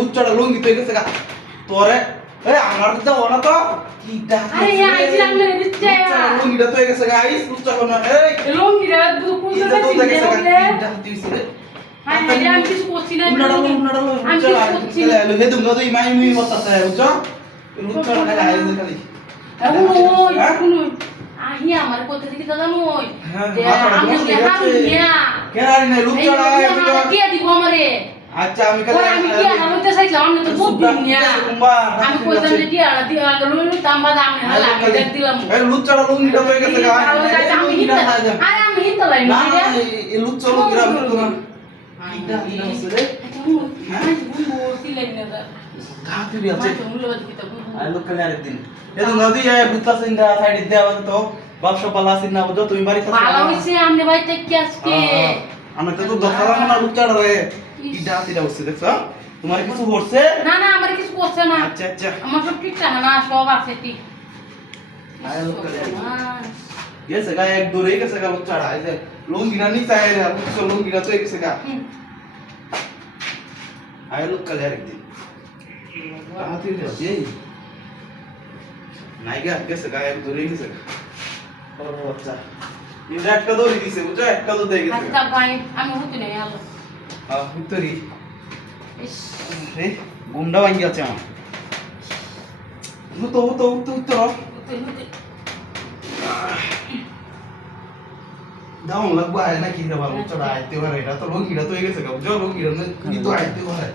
লুচ্চাটা লঙ্গি পেয়ে গেছে গা তোরে আমার তো ওনা তো কি লঙ্গিটা তো গেছে গাইস লুচ্চা কোন লঙ্গিটা আমি কিছু করছি না আমার কোথা থেকে দাদা নই দিব আমারে আচ্ছা আমি আমি কি আনতে চাইলাম আমি তো বহুত দুনিয়া আমি কইতাম যে কি আর দিয়া লইলো তাম্বা দাম না লাগে দেখ দিলাম এই লুচ্চাটা লুঙ্গিটা হয়ে গেছে গা আমি হিতা আরে আমি হিতা লাই না এই লুচ্চা লুঙ্গিরা তো না আইডা দিনা সরে হ্যাঁ কি লাগে না গাতে দিয়েছে মূল্য কি তো আই লোক কালে আরেকদিন এতো নদী আয় বুতা সিন্দা সাইডে দেওয়া তো বাক্স পালা সিনা বুঝো তুমি বাড়ি থেকে ভালো হইছে আমনে বাইতে কি আজকে আমি তো দখলা না লুচ্চাটা রে ইডা তিরা হচ্ছে দেখছো তোমার কিছু হচ্ছে না না আমার কিছু করছে না আচ্ছা আচ্ছা আমার সব ঠিকঠাক না সব আছে ঠিক আয় লোক কালে গেছে গা এক দূরে গেছে গা লুচ্চাটা এই যে লুঙ্গিনা নি চাই রে লুচ্চা লুঙ্গিনা তো গেছে গা আয় লোক কালে আরেকদিন তাড়াতাড়ি যাচ্ছে নাইগা গেছে গা এক দূরে গেছে ও আচ্ছা এটা একটা দড়ি দিছে বুঝছো একটা তো দিয়ে গেছে আচ্ছা ভাই আমি হতে নেই আলো ভিতরি রে গুন্ডা ভাঙ্গি আছে আমার তো তো তো তো দাও লাগবো আয় না কি রে বাবু চড়া আইতে পারে এটা তো লোক গিরা তো হয়ে গেছে গা বুঝছো লোক গিরা তো আইতে পারে